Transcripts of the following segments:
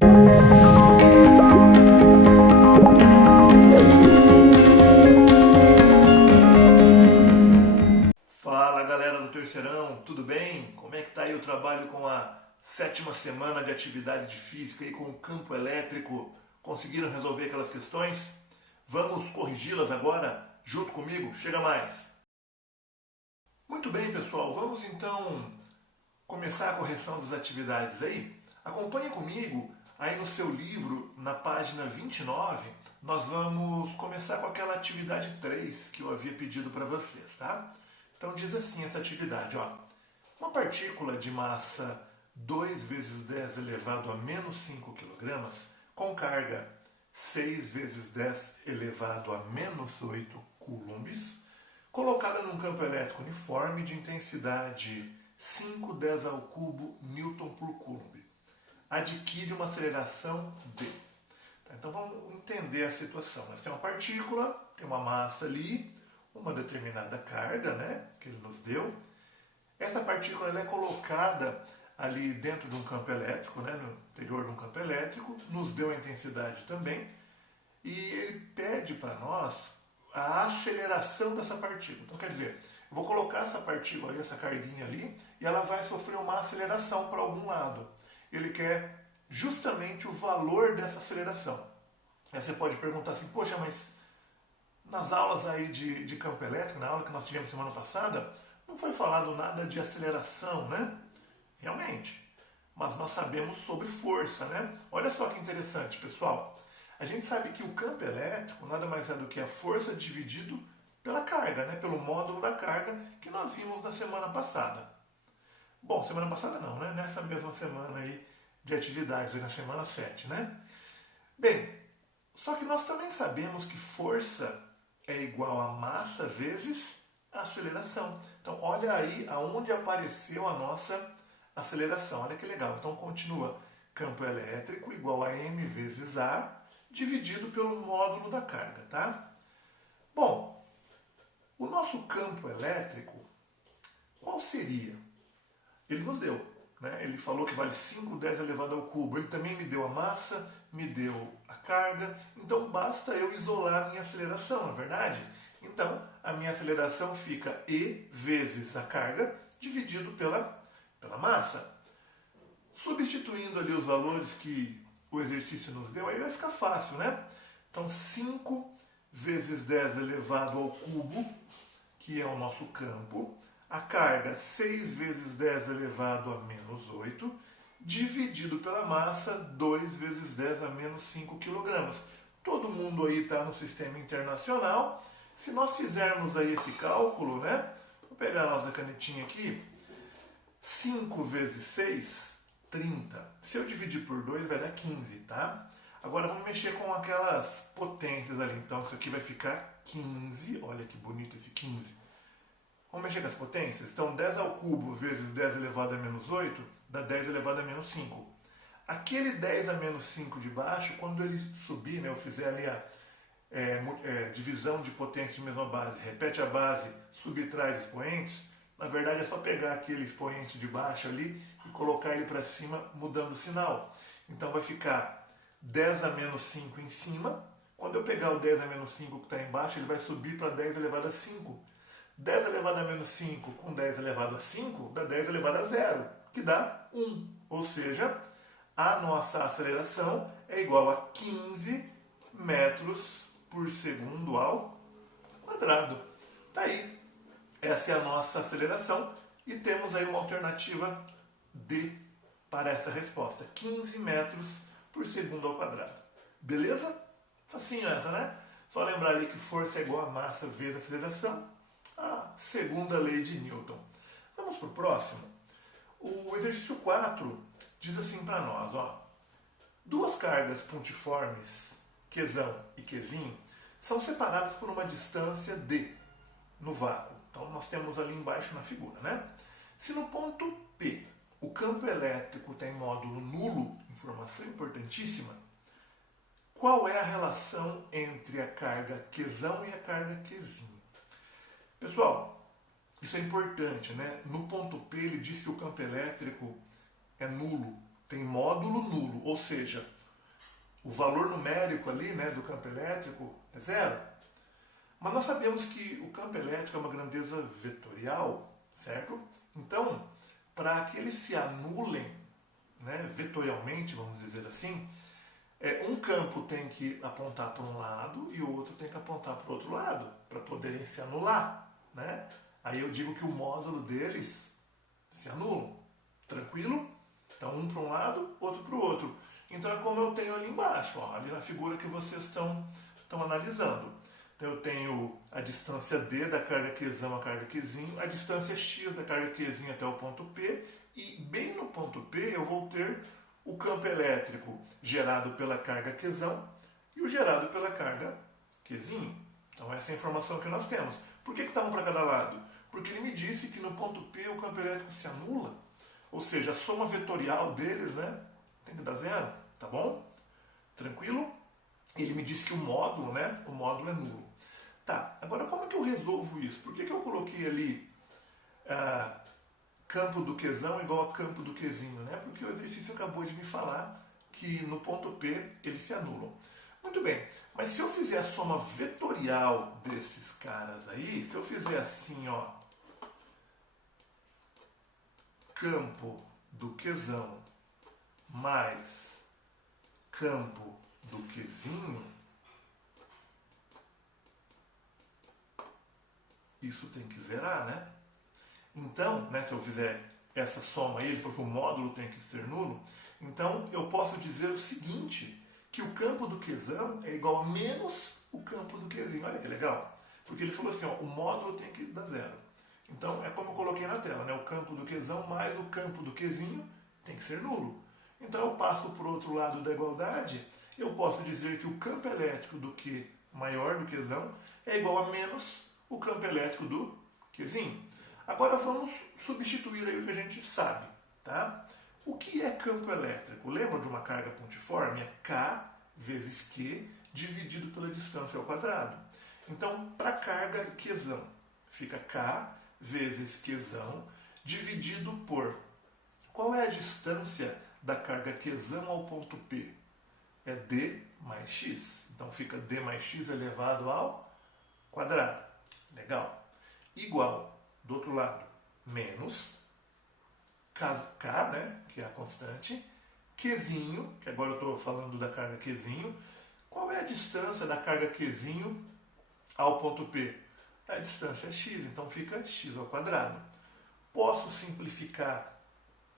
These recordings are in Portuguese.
Fala galera do terceirão, tudo bem? Como é que tá aí o trabalho com a sétima semana de atividade de física e com o campo elétrico? Conseguiram resolver aquelas questões? Vamos corrigi-las agora junto comigo? Chega mais! Muito bem pessoal, vamos então começar a correção das atividades aí? Acompanhe comigo aí no seu livro, na página 29, nós vamos começar com aquela atividade 3 que eu havia pedido para vocês, tá? Então diz assim essa atividade, ó. Uma partícula de massa 2 vezes 10 elevado a menos 5 kg, com carga 6 vezes 10 elevado a menos 8 coulombs, colocada num campo elétrico uniforme de intensidade 5 10 ao cubo Newton por Coulomb, adquire uma aceleração d. Então vamos entender a situação. Nós temos uma partícula, tem uma massa ali, uma determinada carga, né, que ele nos deu. Essa partícula ela é colocada ali dentro de um campo elétrico, né, no interior de um campo elétrico, nos deu a intensidade também, e ele pede para nós a aceleração dessa partícula. Então quer dizer, eu vou colocar essa partícula ali, essa carguinha ali, e ela vai sofrer uma aceleração para algum lado. Ele quer justamente o valor dessa aceleração. Aí você pode perguntar assim, poxa, mas nas aulas aí de campo elétrico, na aula que nós tivemos semana passada, não foi falado nada de aceleração, né? Realmente. Mas nós sabemos sobre força, né? Olha só que interessante, pessoal. A gente sabe que o campo elétrico nada mais é do que a força dividido pela carga, né? Pelo módulo da carga que nós vimos na semana passada. Bom, semana passada não, né? Nessa mesma semana aí de atividades, na semana 7, né? Bem, só que nós também sabemos que força é igual a massa vezes a aceleração. Então, olha aí aonde apareceu a nossa aceleração. Olha que legal. Então, continua campo elétrico igual a m vezes a dividido pelo módulo da carga, tá? Bom, o nosso campo elétrico, qual seria? Ele nos deu, né? Ele falou que vale 5 10 elevado ao cubo. Ele também me deu a massa, me deu a carga, então basta eu isolar a minha aceleração, não é verdade? Então, a minha aceleração fica E vezes a carga dividido pela massa. Substituindo ali os valores que o exercício nos deu, aí vai ficar fácil, né? Então, 5 vezes 10 elevado ao cubo, que é o nosso campo, a carga 6 vezes 10 elevado a menos 8, dividido pela massa 2 vezes 10 a menos 5 kg. Todo mundo aí está no sistema internacional. Se nós fizermos aí esse cálculo, né? Vou pegar a nossa canetinha aqui. 5 vezes 6, 30. Se eu dividir por 2, vai dar 15, tá? Agora vamos mexer com aquelas potências ali. Então isso aqui vai ficar 15. Olha que bonito esse 15. Vamos mexer com as potências? Então 10 ao cubo vezes 10 elevado a menos 8 dá 10 elevado a menos 5. Aquele 10 a menos 5 de baixo, quando ele subir, né, eu fizer ali a divisão de potência de mesma base, repete a base, subtrai expoentes, na verdade é só pegar aquele expoente de baixo ali e colocar ele para cima mudando o sinal. Então vai ficar 10 a menos 5 em cima. Quando eu pegar o 10 a menos 5 que está embaixo, ele vai subir para 10 elevado a 5. 10 elevado a menos 5 com 10 elevado a 5 dá 10 elevado a 0, que dá 1. Ou seja, a nossa aceleração é igual a 15 metros por segundo ao quadrado. Tá aí. Essa é a nossa aceleração e temos aí uma alternativa D para essa resposta. 15 metros por segundo ao quadrado. Beleza? Facinho essa, né? Só lembrar ali que força é igual a massa vezes a aceleração. A segunda lei de Newton. Vamos para o próximo. O exercício 4 diz assim para nós, ó. Duas cargas pontiformes, Qzão e Qzim, são separadas por uma distância d no vácuo. Então nós temos ali embaixo na figura, né? Se no ponto P o campo elétrico tem módulo nulo, informação importantíssima, qual é a relação entre a carga Qzão e a carga Qzim? Pessoal, isso é importante, né? No ponto P ele diz que o campo elétrico é nulo. tem módulo nulo, ou seja, o valor numérico ali, né, do campo elétrico é zero. Mas nós sabemos que o campo elétrico é uma grandeza vetorial, certo? Então, para que eles se anulem, né, vetorialmente, vamos dizer assim, um campo tem que apontar para um lado e o outro tem que apontar para o outro lado, para poderem se anular, né? Aí eu digo que o módulo deles se anula. Tranquilo? Então, um para um lado, outro para o outro. Então, é como eu tenho ali embaixo, ó, ali na figura que vocês estão analisando. Então, eu tenho a distância D da carga Qzão à carga Qzinho, a distância X da carga Qzinho até o ponto P, e bem no ponto P eu vou ter o campo elétrico gerado pela carga Qzão e o gerado pela carga Qzinho. Então, essa é a informação que nós temos. Por que está um para cada lado? Porque ele me disse que no ponto P o campo elétrico se anula. Ou seja, a soma vetorial deles, né, tem que dar zero, tá bom? Tranquilo? Ele me disse que o módulo, né, o módulo é nulo. Tá, agora como é que eu resolvo isso? Por que eu coloquei ali campo do Qzão igual a campo do Qzinho, né? Porque o exercício acabou de me falar que no ponto P eles se anulam. Muito bem, mas se eu fizer a soma vetorial desses caras aí, se eu fizer assim, ó, campo do Qzão mais campo do Qzinho, isso tem que zerar, né? Então, né, se eu fizer essa soma aí, ele falou que o módulo tem que ser nulo, então eu posso dizer o seguinte, que o campo do Qzão é igual a menos o campo do Qzinho. Olha que legal. Porque ele falou assim, ó, o módulo tem que dar zero. Então, é como eu coloquei na tela, né? O campo do Qzão mais o campo do Qzinho tem que ser nulo. Então, eu passo para o outro lado da igualdade, eu posso dizer que o campo elétrico do Q maior do Qzão é igual a menos o campo elétrico do Qzinho. Agora, vamos substituir aí o que a gente sabe, tá? O que é campo elétrico? Lembra de uma carga pontiforme? É K vezes Q dividido pela distância ao quadrado. Então, para a carga Qzão, fica K vezes Qzão dividido por... Qual é a distância da carga Qzão ao ponto P? É D mais X. Então, fica D mais X elevado ao quadrado. Legal. Igual, do outro lado, menos K, né, que é a constante, Qzinho, que agora eu estou falando da carga Qzinho. Qual é a distância da carga Qzinho ao ponto P? A distância é x, então fica x ao quadrado. Posso simplificar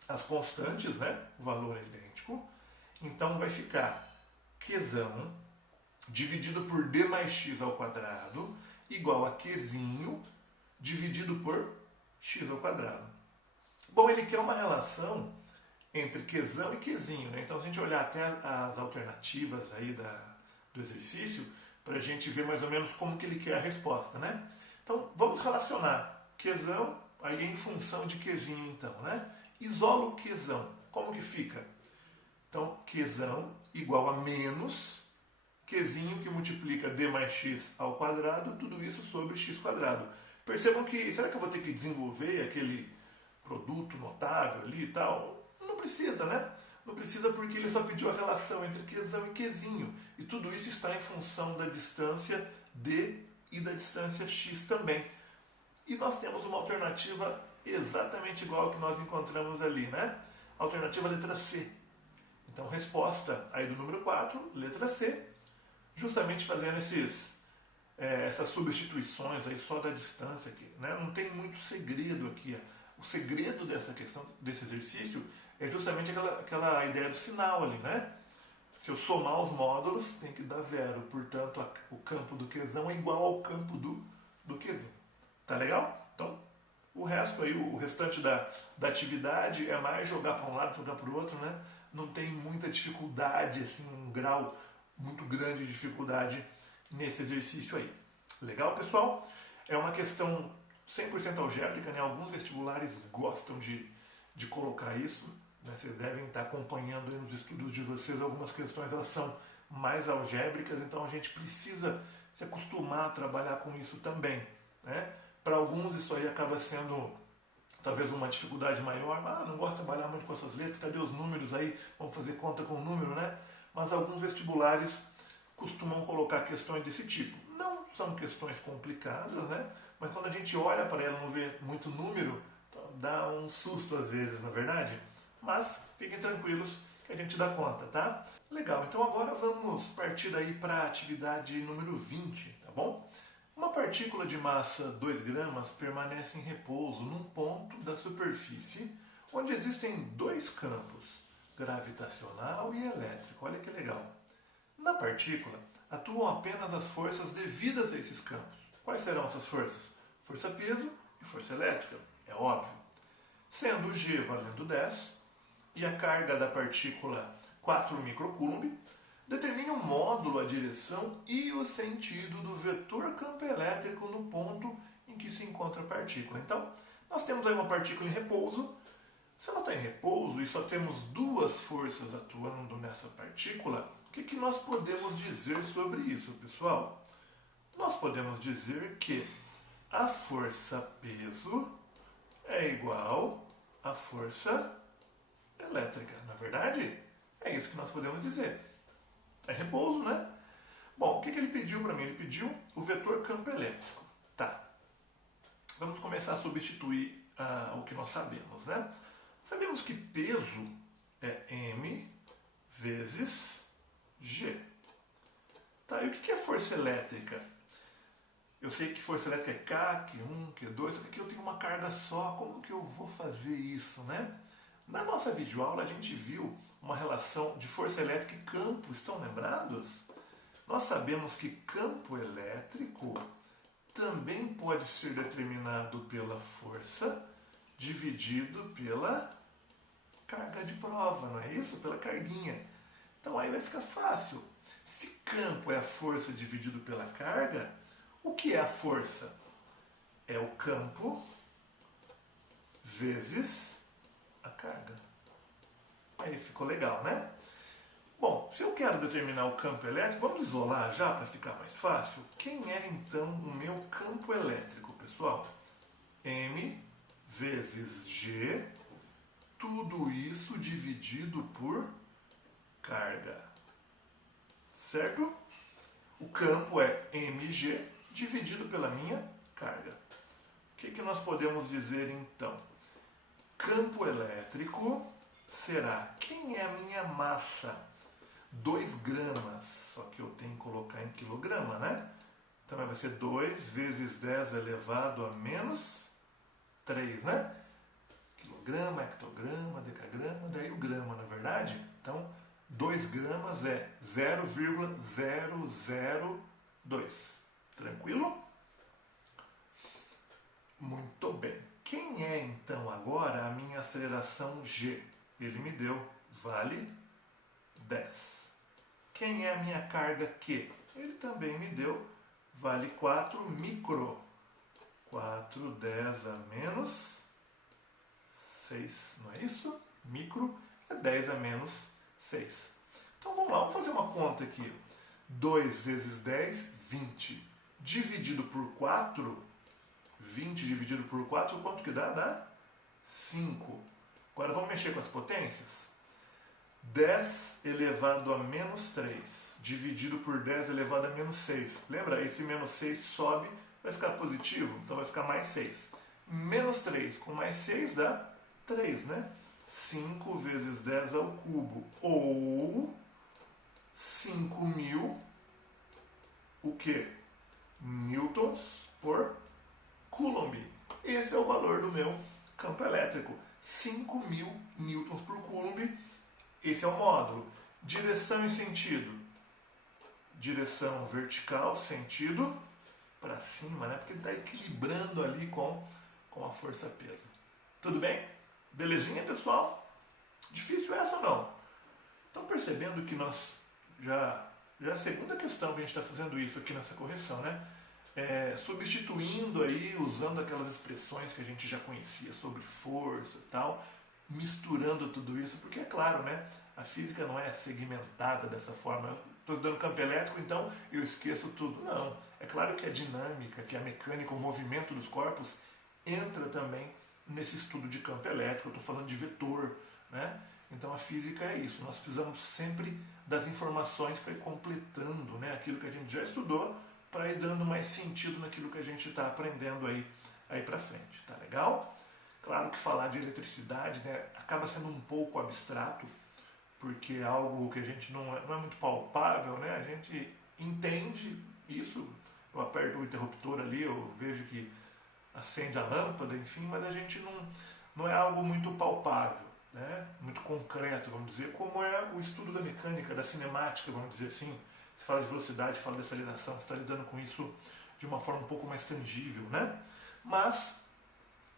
as constantes, né? O valor é idêntico. Então vai ficar Qzão dividido por d mais x ao quadrado igual a Qzinho dividido por x ao quadrado. Bom, ele quer uma relação entre Qzão e Qzinho, né? Então, se a gente olhar até as alternativas aí do exercício, para a gente ver mais ou menos como que ele quer a resposta, né? Então, vamos relacionar Qzão aí em função de Qzinho, então, né? Isolo Qzão. Como que fica? Então, Qzão igual a menos Qzinho que multiplica d mais x ao quadrado, tudo isso sobre x quadrado. Percebam que, será que eu vou ter que desenvolver aquele produto notável ali e tal? Não precisa, né? Não precisa porque ele só pediu a relação entre Qzão e Qzinho. E tudo isso está em função da distância d e da distância x também. E nós temos uma alternativa exatamente igual ao que nós encontramos ali, né? Alternativa letra C. Então, resposta aí do número 4, letra C, justamente fazendo essas substituições aí só da distância aqui, né? Não tem muito segredo aqui. O segredo dessa questão, desse exercício, é justamente aquela ideia do sinal ali, né? Se eu somar os módulos, tem que dar zero. Portanto, o campo do Qzão é igual ao campo do Qzinho. Tá legal? Então, o resto aí, o restante da atividade é mais jogar para um lado, jogar para o outro, né? Não tem muita dificuldade, assim, um grau muito grande de dificuldade nesse exercício aí. Legal, pessoal? É uma questão 100% algébrica, né? Alguns vestibulares gostam de colocar isso, né? Vocês devem estar acompanhando aí nos estudos de vocês, algumas questões elas são mais algébricas, então a gente precisa se acostumar a trabalhar com isso também, né? Para alguns isso aí acaba sendo talvez uma dificuldade maior, não gosto de trabalhar muito com essas letras, cadê os números aí, vamos fazer conta com o número, né? Mas alguns vestibulares costumam colocar questões desse tipo. Não são questões complicadas, né? Mas quando a gente olha para ela e não vê muito número, dá um susto às vezes, na é verdade? Mas fiquem tranquilos que a gente dá conta, tá? Legal, então agora vamos partir aí para a atividade número 20, tá bom? Uma partícula de massa 2 gramas permanece em repouso num ponto da superfície onde existem dois campos, gravitacional e elétrico. Olha que legal. Na partícula atuam apenas as forças devidas a esses campos. Quais serão essas forças? Força-peso e força elétrica, é óbvio. Sendo G valendo 10 e a carga da partícula 4 microcoulomb, determine o módulo, a direção e o sentido do vetor campo elétrico no ponto em que se encontra a partícula. Então, nós temos aí uma partícula em repouso. Se ela está em repouso e só temos duas forças atuando nessa partícula, o que nós podemos dizer sobre isso, pessoal? Nós podemos dizer que a força-peso é igual à força elétrica, não é verdade? É isso que nós podemos dizer. É repouso, né? Bom, o que ele pediu para mim? Ele pediu o vetor campo elétrico. Tá. Vamos começar a substituir o que nós sabemos, né? Sabemos que peso é M vezes G. Tá, e o que é força elétrica? Eu sei que força elétrica é K, Q1, Q2, só que aqui eu tenho uma carga só. Como que eu vou fazer isso, né? Na nossa videoaula a gente viu uma relação de força elétrica e campo, estão lembrados? Nós sabemos que campo elétrico também pode ser determinado pela força dividido pela carga de prova, não é isso? Pela carguinha. Então aí vai ficar fácil. Se campo é a força dividido pela carga, o que é a força? É o campo vezes a carga. Aí ficou legal, né? Bom, se eu quero determinar o campo elétrico, vamos isolar já para ficar mais fácil. Quem é então o meu campo elétrico, pessoal? M vezes G, tudo isso dividido por carga. Certo? O campo é mg dividido pela minha carga. O que nós podemos dizer então? Campo elétrico será, quem é a minha massa? 2 gramas, só que eu tenho que colocar em quilograma, né? Então vai ser 2 vezes 10 elevado a menos 3, né? Quilograma, hectograma, decagrama, daí o grama, na verdade. Então, 2 gramas é 0,002. Tranquilo? Muito bem. Quem é então agora a minha aceleração G? Ele me deu, vale 10. Quem é a minha carga Q? Ele também me deu, vale 4 micro. 4, 10 a menos 6, não é isso? Micro é 10 a menos 6. Então vamos lá, vamos fazer uma conta aqui. 2 vezes 10, 20. Dividido por 4, 20 dividido por 4, quanto que dá? Dá 5. Agora vamos mexer com as potências. 10 elevado a menos 3, dividido por 10 elevado a menos 6. Lembra? Esse menos 6 sobe, vai ficar positivo, então vai ficar mais 6. Menos 3 com mais 6 dá 3, né? 5 vezes 10 ao cubo, ou 5.000, o quê? Newtons por coulomb. Esse é o valor do meu campo elétrico. 5.000 newtons por coulomb. Esse é o módulo. Direção e sentido. Direção vertical, sentido para cima, né? Porque ele está equilibrando ali com a força-peso. Tudo bem? Belezinha, pessoal? Difícil essa ou não? Estão percebendo que nós já é a segunda questão que a gente está fazendo isso aqui nessa correção, né? Substituindo aí, usando aquelas expressões que a gente já conhecia sobre força e tal, misturando tudo isso, porque é claro, né? A física não é segmentada dessa forma. Eu estou estudando campo elétrico, então eu esqueço tudo. Não. É claro que a dinâmica, que a mecânica, o movimento dos corpos entra também nesse estudo de campo elétrico, eu estou falando de vetor, né? Então a física é isso, nós precisamos sempre das informações para ir completando, né, aquilo que a gente já estudou, para ir dando mais sentido naquilo que a gente está aprendendo aí para frente, tá legal? Claro que falar de eletricidade, né, acaba sendo um pouco abstrato, porque é algo que a gente não é muito palpável, né? A gente entende isso, eu aperto o interruptor ali, eu vejo que acende a lâmpada, enfim, mas a gente não é algo muito palpável, né? Muito concreto, vamos dizer, como é o estudo da mecânica, da cinemática, vamos dizer assim. Você fala de velocidade, fala de aceleração, você está lidando com isso de uma forma um pouco mais tangível, né? Mas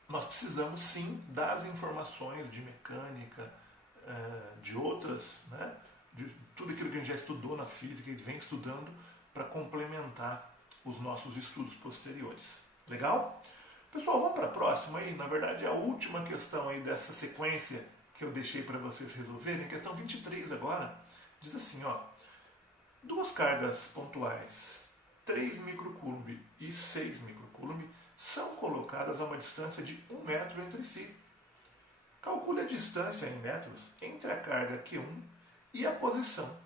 nós precisamos sim das informações de mecânica, de outras, né? De tudo aquilo que a gente já estudou na física e vem estudando para complementar os nossos estudos posteriores. Legal? Pessoal, vamos para a próxima aí. Na verdade, é a última questão aí dessa sequência que eu deixei para vocês resolverem. Questão 23 agora. Diz assim, ó. Duas cargas pontuais, 3 microcoulomb e 6 microcoulomb, são colocadas a uma distância de 1 metro entre si. Calcule a distância em metros entre a carga Q1 e a posição,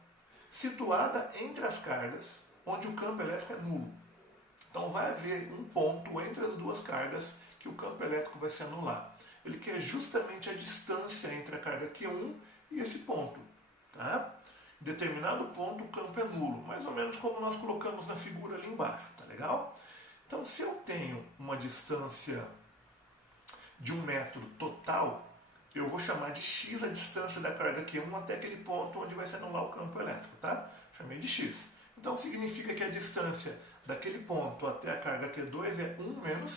situada entre as cargas, onde o campo elétrico é nulo. Então vai haver um ponto entre as duas cargas que o campo elétrico vai se anular. Ele quer justamente a distância entre a carga Q1 e esse ponto. Tá? Em determinado ponto o campo é nulo, mais ou menos como nós colocamos na figura ali embaixo. Tá legal? Então se eu tenho uma distância de 1 metro total, eu vou chamar de x a distância da carga Q1 até aquele ponto onde vai se anular o campo elétrico. Tá? Chamei de x. Então significa que a distância daquele ponto até a carga Q2 é 1 menos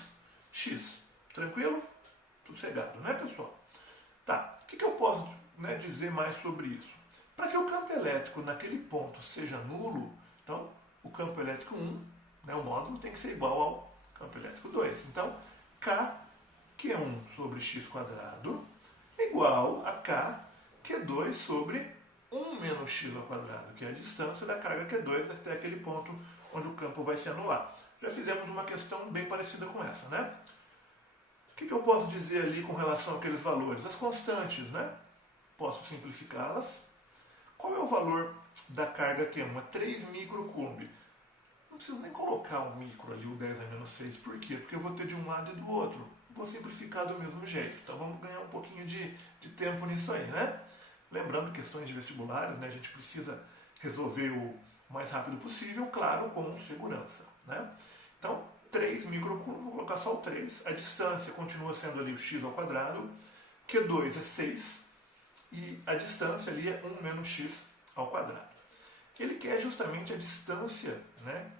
x. Tranquilo? Sossegado, né, pessoal? Tá, o que eu posso, né, dizer mais sobre isso? Para que o campo elétrico naquele ponto seja nulo, então o campo elétrico 1, né, o módulo, tem que ser igual ao campo elétrico 2. Então, K Q1 sobre x quadrado é igual a K Q2 sobre 1 menos x ao quadrado, que é a distância da carga Q2 até aquele ponto onde o campo vai se anular. Já fizemos uma questão bem parecida com essa, né? O que eu posso dizer ali com relação àqueles valores? As constantes, né? Posso simplificá-las. Qual é o valor da carga Q1? É 3 microcoulomb. Não preciso nem colocar um micro ali, o 10 a menos 6. Por quê? Porque eu vou ter de um lado e do outro. Vou simplificar do mesmo jeito. Então vamos ganhar um pouquinho de tempo nisso aí, né? Lembrando, questões de vestibulares, né? A gente precisa resolver o mais rápido possível, claro, com segurança, né? Então, 3 microcoulomb, vou colocar só o 3. A distância continua sendo ali o x ao quadrado. Q2 é 6. E a distância ali é 1 menos x ao quadrado. Ele quer justamente a distância, né,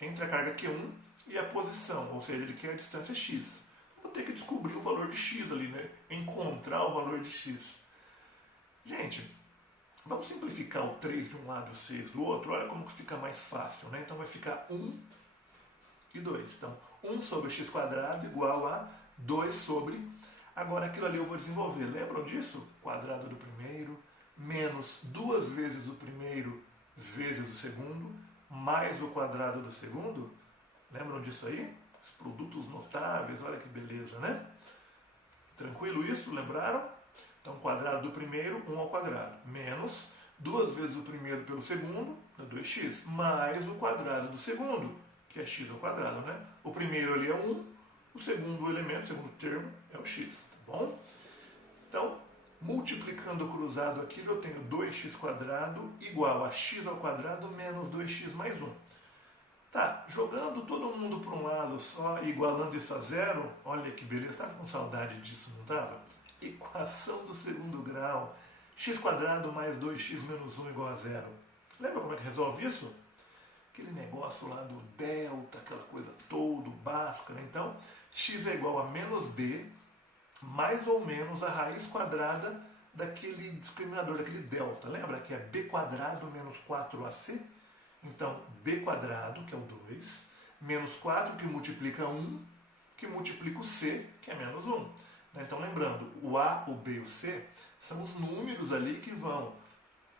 entre a carga Q1 e a posição, ou seja, ele quer a distância x. Vou ter que descobrir o valor de x ali, né? Encontrar o valor de x. Gente, vamos simplificar o 3 de um lado e o 6 do outro. Olha como que fica mais fácil, né? Então vai ficar 1 e 2. Então, 1 sobre x quadrado igual a 2 sobre... Agora aquilo ali eu vou desenvolver. Lembram disso? Quadrado do primeiro, menos 2 vezes o primeiro vezes o segundo, mais o quadrado do segundo. Lembram disso aí? Os produtos notáveis, olha que beleza, né? Tranquilo isso? Lembraram? Então, quadrado do primeiro, 1 ao quadrado, menos 2 vezes o primeiro pelo segundo, dá 2x, mais o quadrado do segundo, que é x ao quadrado, né? O primeiro ali é 1, o segundo elemento, o segundo termo, é o x, tá bom? Então, multiplicando o cruzado aqui, eu tenho 2x quadrado igual a x ao quadrado menos 2x mais 1. Tá, jogando todo mundo para um lado só e igualando isso a zero, olha que beleza, estava com saudade disso, não estava? Equação do segundo grau, x quadrado mais 2x menos 1 igual a zero. Lembra como é que resolve isso? Aquele negócio lá do delta, aquela coisa toda, básica, né? Então, x é igual a menos b, mais ou menos a raiz quadrada daquele discriminador, daquele delta. Lembra que é b quadrado menos 4ac? Então, b quadrado, que é o 2, menos 4, que multiplica 1, que multiplica o c, que é menos 1. Então, lembrando, o a, o b e o c são os números ali que vão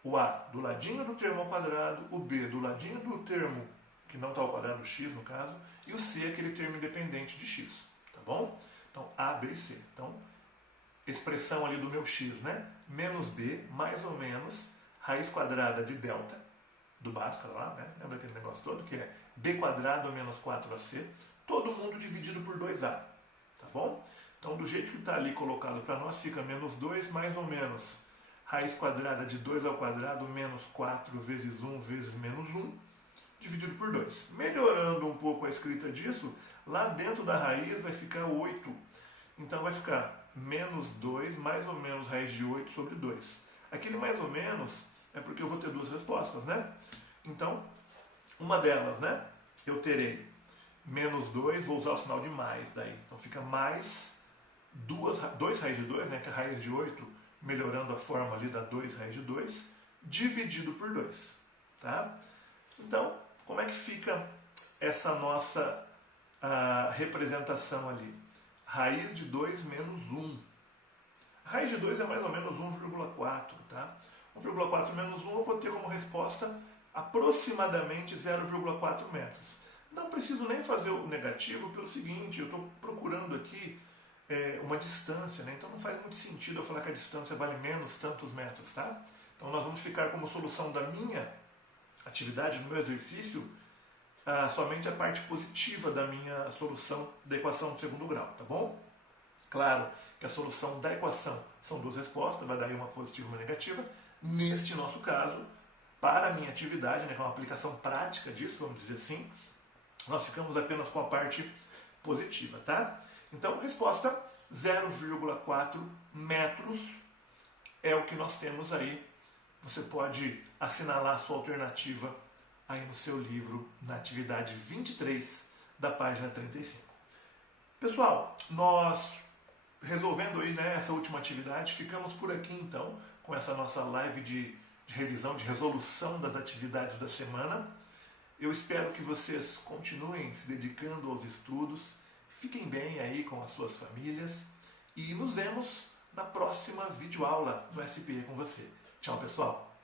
o a do ladinho do termo ao quadrado, o b do ladinho do termo que não está ao quadrado, x no caso, e o c é aquele termo independente de x, tá bom? Então, A, B e C. Então, expressão ali do meu x, né? Menos b, mais ou menos, raiz quadrada de delta, do Bhaskara lá, né? Lembra aquele negócio todo? Que é b quadrado menos 4ac, todo mundo dividido por 2a, tá bom? Então, do jeito que está ali colocado para nós, fica menos 2 mais ou menos raiz quadrada de 2 ao quadrado menos 4 vezes 1 vezes menos 1, dividido por 2. Melhorando um pouco a escrita disso, lá dentro da raiz vai ficar 8. Então vai ficar menos 2 mais ou menos raiz de 8 sobre 2. Aquele mais ou menos é porque eu vou ter duas respostas, né? Então, uma delas, né? Eu terei menos 2, vou usar o sinal de mais daí. Então fica mais 2 raiz de 2, né? Que é a raiz de 8, melhorando a forma ali da 2 raiz de 2, dividido por 2, tá? Então, como é que fica essa nossa representação ali? Raiz de 2 menos 1. Raiz de 2 é mais ou menos 1,4, tá? 1,4 menos 1 eu vou ter como resposta aproximadamente 0,4 metros. Não preciso nem fazer o negativo pelo seguinte, eu estou procurando aqui uma distância, né? Então não faz muito sentido eu falar que a distância vale menos tantos metros, tá? Então nós vamos ficar como solução da minha atividade, do meu exercício, somente a parte positiva da minha solução da equação do segundo grau, tá bom? Claro que a solução da equação são duas respostas, vai dar aí uma positiva e uma negativa. Neste nosso caso, para a minha atividade, né, que é uma aplicação prática disso, vamos dizer assim, nós ficamos apenas com a parte positiva, tá? Então, resposta 0,4 metros é o que nós temos aí. Você pode assinalar a sua alternativa aí no seu livro, na atividade 23 da página 35. Pessoal, nós resolvendo aí, né, essa última atividade, ficamos por aqui então com essa nossa live de revisão, de resolução das atividades da semana. Eu espero que vocês continuem se dedicando aos estudos, fiquem bem aí com as suas famílias e nos vemos na próxima videoaula no SPE com você. Tchau, pessoal!